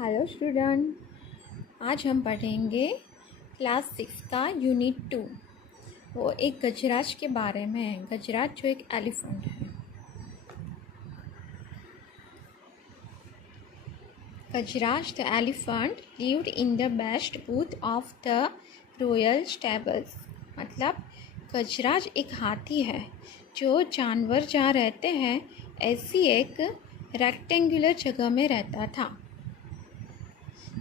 Hello student, आज हम पढ़ेंगे क्लास 6 का यूनिट 2। वो एक गजराज के बारे में है। गजराज जो एक एलिफेंट है। Gajraj the elephant lived in the best booth of the royal stables. मतलब गजराज एक हाथी है जो जानवर जहाँ रहते हैं ऐसी एक रेक्टेंगुलर जगह में रहता था।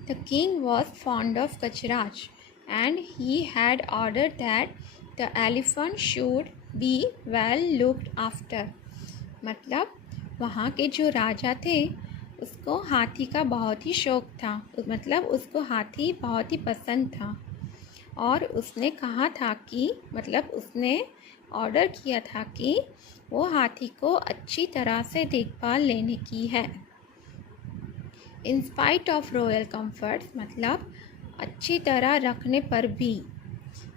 The king was fond of Gajraj and he had ordered that the elephant should be well looked after। मतलब वहाँ के जो राजा थे उसको हाथी का बहुत ही शौक़ था। मतलब उसको हाथी बहुत ही पसंद था और उसने कहा था कि उसने ऑर्डर किया था कि वो हाथी को अच्छी तरह से देखभाल लेने की है। In spite of royal comforts मतलब अच्छी तरह रखने पर भी।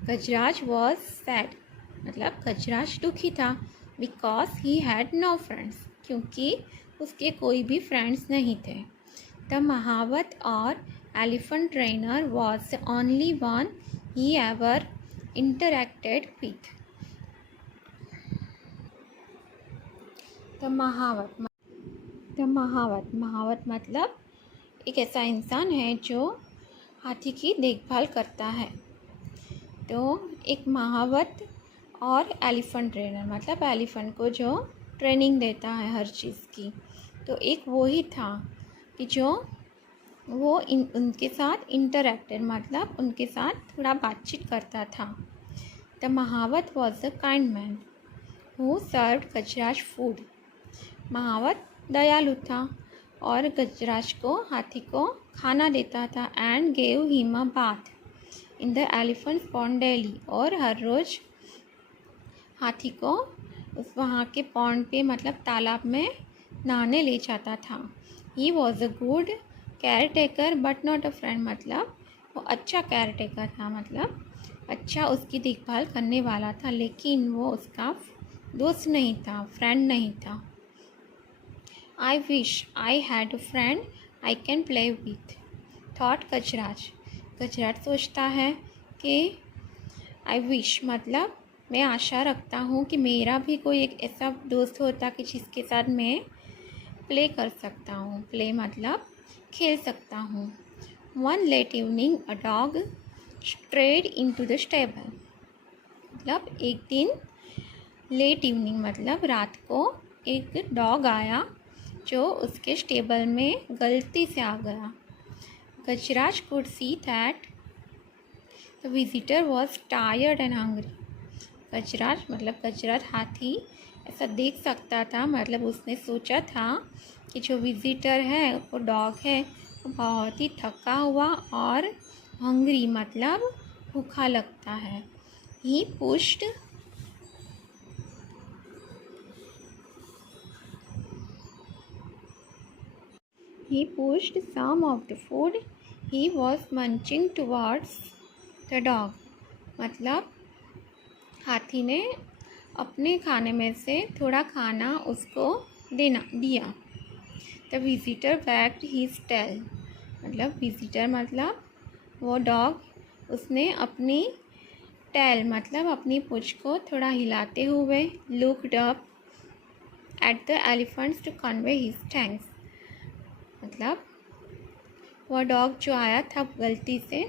गजराज वॉज सैड मतलब गजराज दुखी था। Because he had no friends क्योंकि उसके कोई भी फ्रेंड्स नहीं थे। द महावत और elephant trainer was the only one he ever interacted with. महावत मतलब एक ऐसा इंसान है जो हाथी की देखभाल करता है। तो एक महावत और एलिफेंट ट्रेनर मतलब एलिफेंट को जो ट्रेनिंग देता है हर चीज़ की, तो एक वो ही था कि जो वो उनके साथ इंटरेक्टेड मतलब उनके साथ थोड़ा बातचीत करता था। The mahout was a kind man who served Gajraj food. महावत दयालु था और गजराज को हाथी को खाना देता था। And gave him a bath in the elephant pond daily और हर रोज़ हाथी को उस वहाँ के पॉन्ड पे मतलब तालाब में नहाने ले जाता था। He was a good care taker but not a friend मतलब वो अच्छा केयर टेकर था मतलब अच्छा उसकी देखभाल करने वाला था, लेकिन वो उसका दोस्त नहीं था, फ्रेंड नहीं था। I wish I had a friend I can play with, thought गजराज। गजराज सोचता है कि I wish मतलब मैं आशा रखता हूँ कि मेरा भी कोई एक ऐसा दोस्त होता कि जिसके साथ मैं प्ले कर सकता हूँ। प्ले मतलब खेल सकता हूँ। One late evening a dog strayed into the stable। मतलब एक दिन लेट इवनिंग मतलब रात को एक डॉग आया जो उसके स्टेबल में गलती से आ गया। Gajraj could see that the visitor was tired and hungry. Gajraj हाथी ऐसा देख सकता था मतलब उसने सोचा था कि जो विजिटर है वो डॉग है वो बहुत ही थका हुआ और हंग्री मतलब भूखा लगता है। ही pushed some of the food he was munching towards the dog। मतलब हाथी ने अपने खाने में से थोड़ा खाना उसको दिया। The visitor wagged his tail मतलब विजिटर मतलब वो डॉग उसने अपनी टेल मतलब अपनी पूंछ को थोड़ा हिलाते हुए looked up at the elephants to convey his thanks। मतलब वह डॉग जो आया था गलती से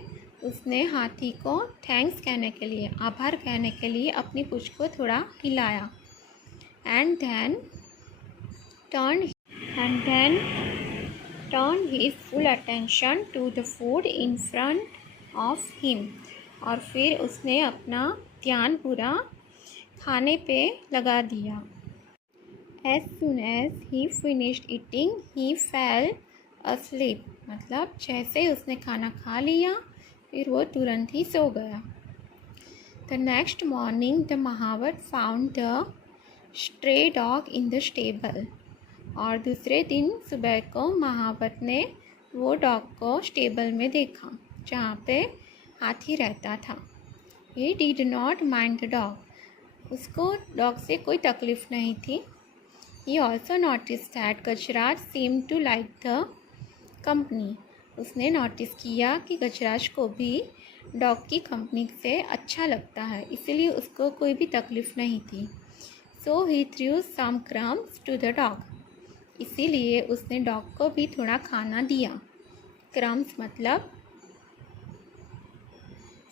उसने हाथी को थैंक्स कहने के लिए आभार कहने के लिए अपनी पूंछ को थोड़ा हिलाया। And then turned his full attention to the food in front of him। और फिर उसने अपना ध्यान पूरा खाने पे लगा दिया। As soon as he finished eating, he fell asleep। मतलब जैसे ही उसने खाना खा लिया फिर वो तुरंत ही सो गया। The next morning, the महावत found the stray dog in the stable। और दूसरे दिन सुबह को महावत ने वो डॉग को स्टेबल में देखा जहाँ पे हाथी रहता था। He did not mind the dog। उसको डॉग से कोई तकलीफ़ नहीं थी। He also noticed that Gajraj seemed to like the company। उसने नोटिस किया कि गजराज को भी डॉग की कंपनी से अच्छा लगता है, इसलिए उसको कोई भी तकलीफ़ नहीं थी। So he threw some crumbs to the dog, इसीलिए उसने डॉग को भी थोड़ा खाना दिया। क्रम्स मतलब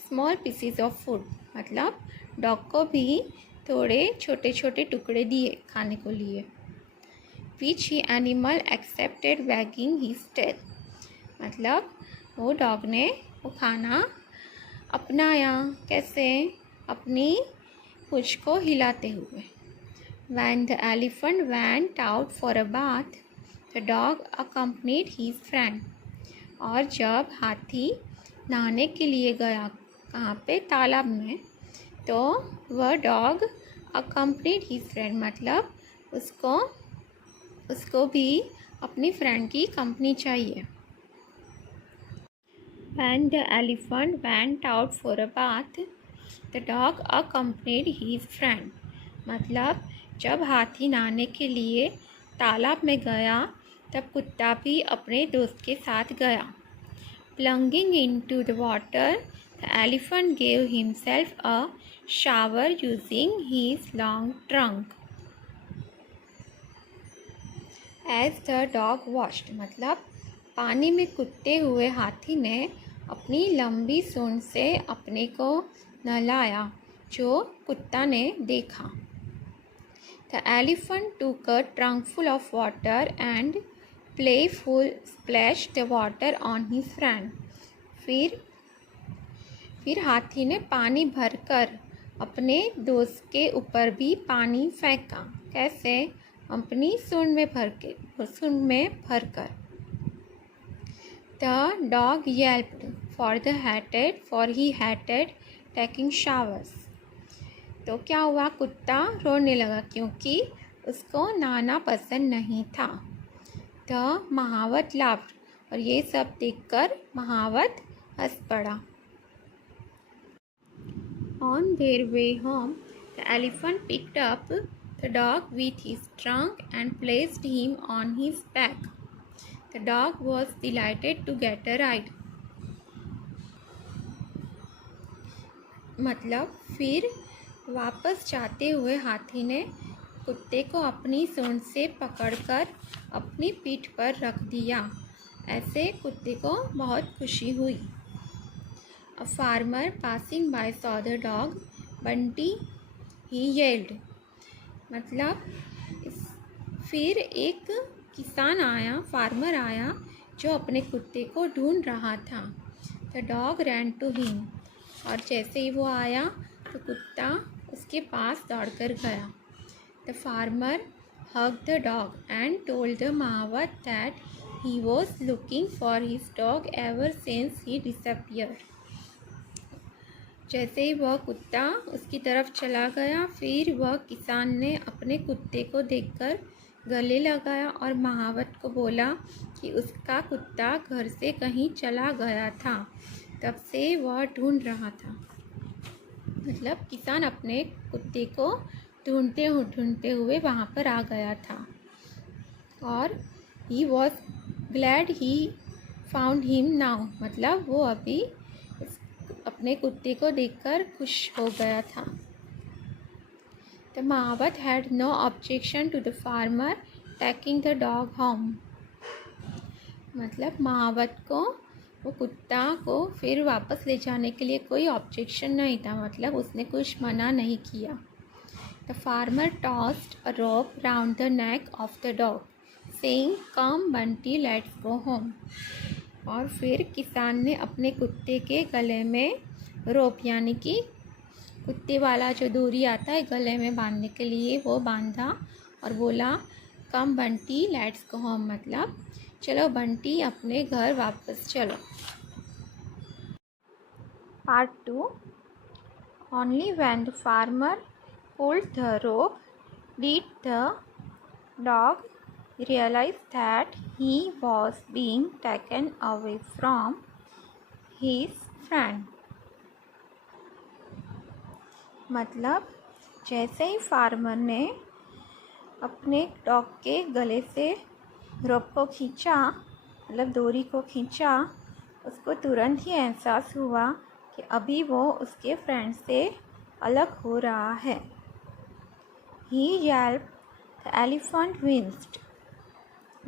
स्मॉल पीसीज ऑफ फूड, मतलब डॉग को भी थोड़े छोटे छोटे टुकड़े दिए खाने को लिए। Which he animal accepted wagging his tail, मतलब वो डॉग ने वो खाना अपनाया। कैसे? अपनी पूंछ को हिलाते हुए। When the elephant went out for a bath, the dog accompanied his friend. और जब हाथी नहाने के लिए गया कहाँ पे? तालाब में, तो वह डॉग accompanied his friend, मतलब उसको भी अपनी फ्रेंड की कंपनी चाहिए। When the elephant went out for a bath, the dog accompanied his friend. मतलब जब हाथी नहाने के लिए तालाब में गया, तब कुत्ता भी अपने दोस्त के साथ गया। Plunging into the water, the elephant gave himself a shower using his long trunk. As the dog washed, मतलब पानी में कूदते हुए हाथी ने अपनी लंबी सूंड से अपने को नहलाया, जो कुत्ता ने देखा। The elephant took a trunkful of water and playful splashed the water on his friend. फिर हाथी ने पानी भरकर अपने दोस्त के ऊपर भी पानी फेंका। कैसे? अपनी सूंड में भरकर। The dog yelped for he hated taking showers. तो क्या हुआ? कुत्ता रोने लगा क्योंकि उसको नहाना पसंद नहीं था। The महावत laughed, और ये सब देखकर महावत हंस पड़ा। On their way home, the elephant picked up the dog with his trunk and placed him on his back. The dog was delighted to get a ride. मतलब फिर वापस जाते हुए हाथी ने कुत्ते को अपनी सूंड से पकड़कर अपनी पीठ पर रख दिया। ऐसे कुत्ते को बहुत खुशी हुई। A farmer passing by saw the dog. Bunty, he yelled. मतलब फिर एक फार्मर आया जो अपने कुत्ते को ढूंढ रहा था। The dog ran to him. और जैसे ही वो आया तो कुत्ता उसके पास दौड़कर गया। The farmer hugged the dog and told the Mahavat that he was looking for his dog ever since he disappeared. जैसे ही वह कुत्ता उसकी तरफ चला गया, फिर वह किसान ने अपने कुत्ते को देखकर गले लगाया और महावत को बोला कि उसका कुत्ता घर से कहीं चला गया था, तब से वह ढूंढ रहा था। मतलब किसान अपने कुत्ते को ढूंढते हुए वहाँ पर आ गया था और he was glad he found him now, मतलब वो अभी अपने कुत्ते को देखकर खुश हो गया था। The Mahavat had no objection to the farmer taking the dog home. मतलब महावत को वो कुत्ता को फिर वापस ले जाने के लिए कोई ऑब्जेक्शन नहीं था, मतलब उसने कुछ मना नहीं किया। The farmer tossed a rope round the neck of the dog, saying, "Come, Bunty, let's go home." और फिर किसान ने अपने कुत्ते के गले में रोप यानी कि कुत्ते वाला जो डोरी आता है गले में बांधने के लिए, वो बांधा और बोला, "कम बंटी, लेट्स गो होम", मतलब चलो बंटी अपने घर वापस चलो। Part 2. Only when the farmer pulled the rope did the dog realize that he was being taken away from his friend. मतलब जैसे ही फार्मर ने अपने डॉग के गले से रोप को खींचा, मतलब डोरी को खींचा, उसको तुरंत ही एहसास हुआ कि अभी वो उसके फ्रेंड से अलग हो रहा है। He yelped, the elephant winced,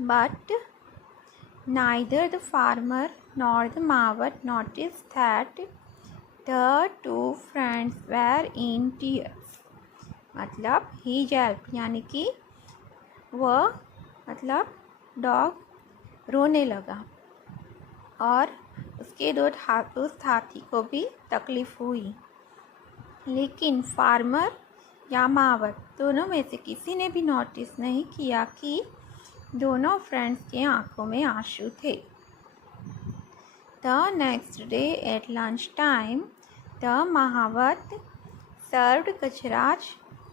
but neither the farmer nor the Mawat noticed that the two friends were in tears. मतलब he yelped यानी कि वह मतलब डॉग रोने लगा और उसके उस हाथी को भी तकलीफ़ हुई, लेकिन फार्मर या मावत दोनों में से किसी ने भी नोटिस नहीं किया कि दोनों फ्रेंड्स के आंखों में आंसू थे। The next day at lunch time the mahout served Gajraj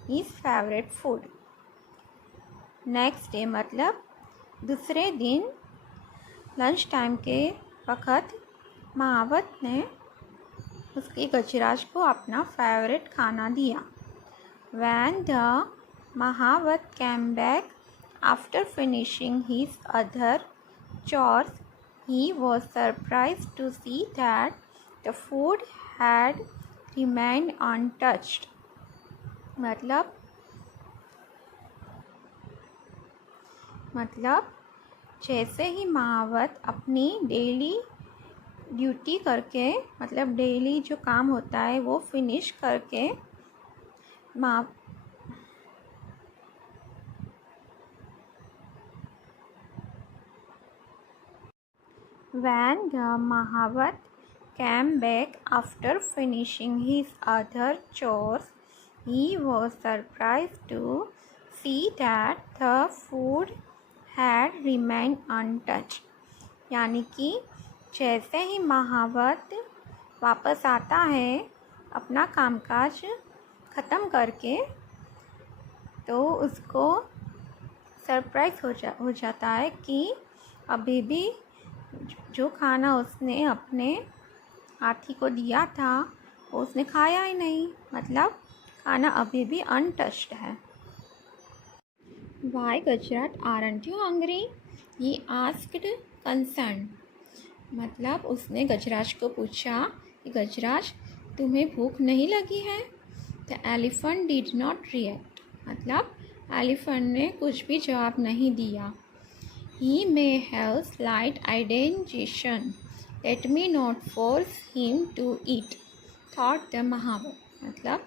his favourite food. Next day मतलब दूसरे दिन लंच टाइम के वक़्त महावत ने उसके गजराज को अपना फेवरेट खाना दिया। When the Mahavat came back after finishing his other chores, he was surprised to see that the food had remained untouched. मतलब जैसे ही महावत अपनी डेली ड्यूटी करके मतलब डेली जो काम होता है वो फिनिश करके When the Mahavat came back after finishing his other chores, he was surprised to see that the food had remained untouched. यानी कि जैसे ही महावत वापस आता है अपना कामकाज ख़त्म करके, तो उसको सरप्राइज़ हो जाता है कि अभी भी जो खाना उसने अपने हाथी को दिया था वो उसने खाया ही नहीं, मतलब खाना अभी भी अनटच्ड है। Why Gajrat, aren't you hungry? He asked concerned. मतलब उसने गजराज को पूछा कि गजराज तुम्हें भूख नहीं लगी है? The elephant did not react. मतलब एलिफेंट ने कुछ भी जवाब नहीं दिया। He may have slight indigestion. Let me not force him to eat, thought the महावत। मतलब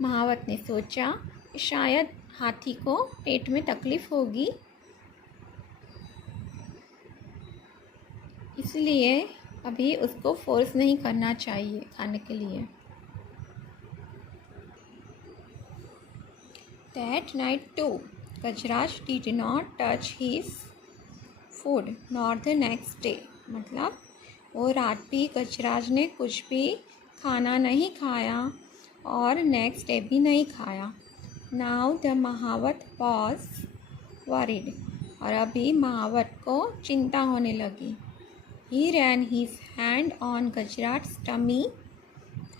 महावत ने सोचा कि शायद हाथी को पेट में तकलीफ़ होगी, इसलिए अभी उसको फोर्स नहीं करना चाहिए खाने के लिए। That night too, Gajraj did not touch his food nor the next day. मतलब वो रात भी गजराज ने कुछ भी खाना नहीं खाया और नेक्स्ट डे भी नहीं खाया। Now the महावत was worried. और अभी महावत को चिंता होने लगी। He ran his hand on Gajrat's tummy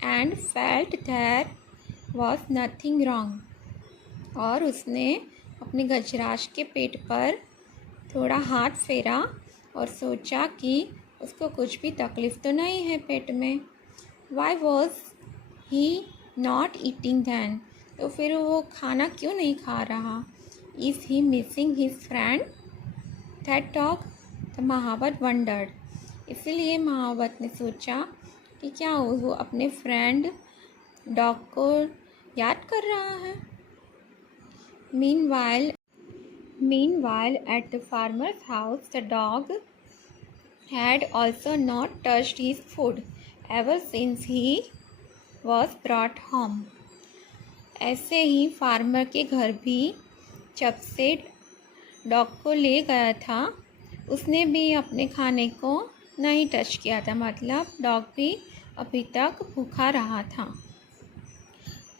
and felt there was nothing wrong. और उसने अपने गजराज के पेट पर थोड़ा हाथ फेरा और सोचा कि उसको कुछ भी तकलीफ़ तो नहीं है पेट में। Why was he not eating then? तो फिर वो खाना क्यों नहीं खा रहा? Is he missing his friend? That dog? The महावत wondered. इसलिए महावत ने सोचा कि क्या वो अपने फ्रेंड डॉग को याद कर रहा है। Meanwhile, at the farmer's house, the dog had also not touched his food ever since he was brought home. ऐसे ही फार्मर के घर भी जब से डॉग को ले गया था उसने भी अपने खाने को नहीं टच किया था, मतलब डॉग भी अभी तक भूखा रहा था।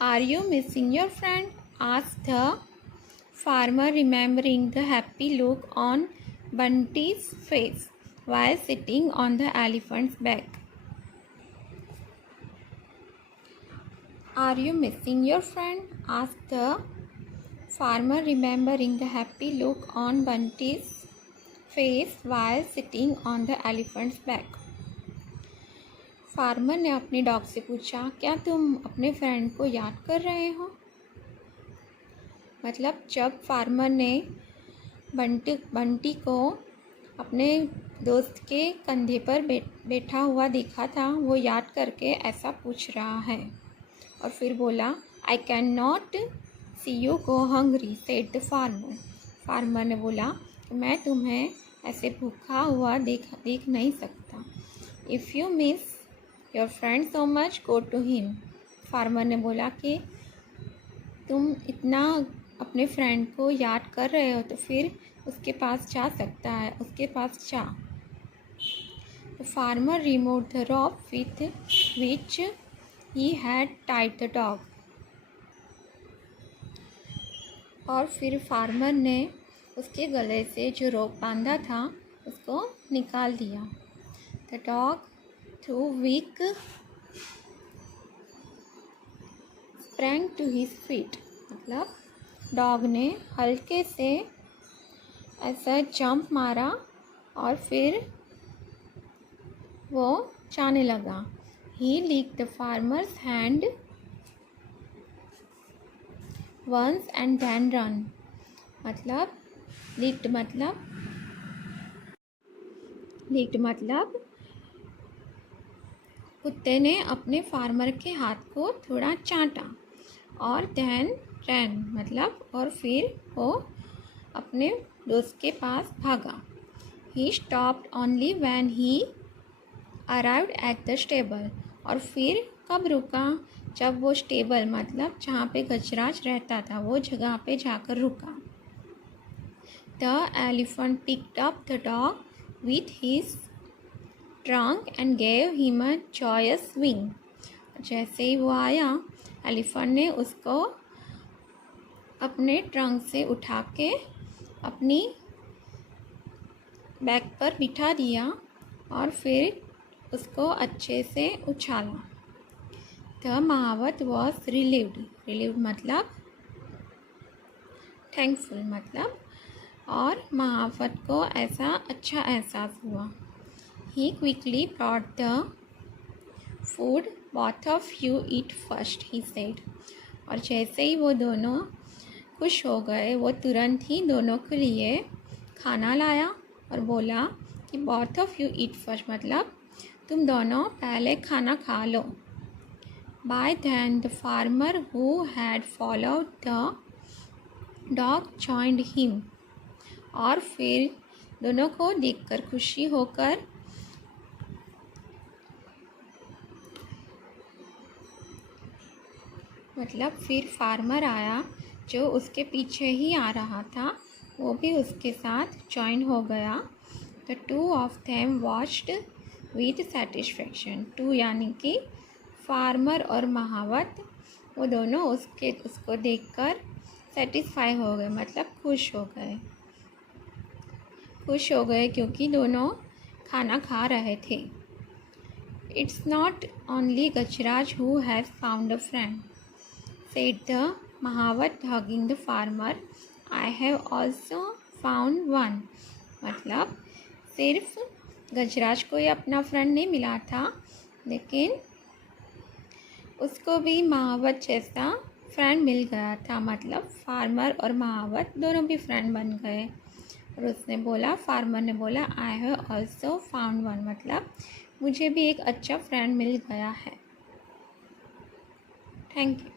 Are you missing your friend? asked the farmer, remembering the happy look on Bunty's face while sitting on the elephant's back. Are you missing your friend? asked the farmer, remembering the happy look on Bunty's face while sitting on the elephant's back. Farmer ने अपने dog से पूछा, क्या तुम अपने friend को याद कर रहे हो? मतलब जब फार्मर ने बंटी को अपने दोस्त के कंधे पर बैठा हुआ देखा था, वो याद करके ऐसा पूछ रहा है। और फिर बोला, I can not see you go hungry said the farmer. Farmer ने बोला, मैं तुम्हें ऐसे भूखा हुआ देख नहीं सकता. If you miss your friend so much go to him. Farmer ने बोला कि तुम इतना अपने फ्रेंड को याद कर रहे हो तो फिर उसके पास जा सकता है, उसके पास जा. The farmer removed the rope with which he had tied the dog. और फिर फार्मर ने उसके गले से जो रोप बांधा था उसको निकाल दिया. The dog threw weak sprang to his feet. मतलब डॉग ने हल्के से ऐसा जंप मारा और फिर वो जाने लगा. He licked the farmer's hand once and then run. मतलब licked मतलब कुत्ते ने अपने फार्मर के हाथ को थोड़ा चाटा. और then ran मतलब और फिर वो अपने दोस्त के पास भागा. He stopped only when he arrived at the stable. और फिर कब रुका? जब वो स्टेबल मतलब जहाँ पे गजराज रहता था वो जगह पे जाकर रुका. The elephant picked up the dog with his trunk and gave him a joyous swing. जैसे ही वो आया, एलिफेंट ने उसको अपने ट्रंक से उठा के अपनी बैक पर बिठा दिया और फिर उसको अच्छे से उछाला. The महावत was relieved मतलब थैंकफुल मतलब और महावत को ऐसा अच्छा एहसास हुआ. He quickly brought the food. Both of you eat first, he said. और जैसे ही वो दोनों खुश हो गए, वो तुरंत ही दोनों के लिए खाना लाया और बोला कि both of you eat first मतलब तुम दोनों पहले खाना खा लो. By then the farmer who had followed the dog joined him. और फिर दोनों को देखकर खुशी होकर मतलब फिर फार्मर आया जो उसके पीछे ही आ रहा था, वो भी उसके साथ ज्वाइन हो गया. The two of them watched with satisfaction. टू यानी कि फार्मर और महावत, वो दोनों उसको देखकर सेटिस्फाई हो गए मतलब खुश हो गए क्योंकि दोनों खाना खा रहे थे. It's not only Gajraj who has found a friend, said the Mahavat hugging the farmer. I have also found one. मतलब सिर्फ गजराज को ही अपना फ्रेंड नहीं मिला था, लेकिन उसको भी महावत जैसा फ्रेंड मिल गया था. मतलब फार्मर और महावत दोनों भी फ्रेंड बन गए. और उसने बोला, फार्मर ने बोला, I have also found one मतलब मुझे भी एक अच्छा फ्रेंड मिल गया है. Thank you.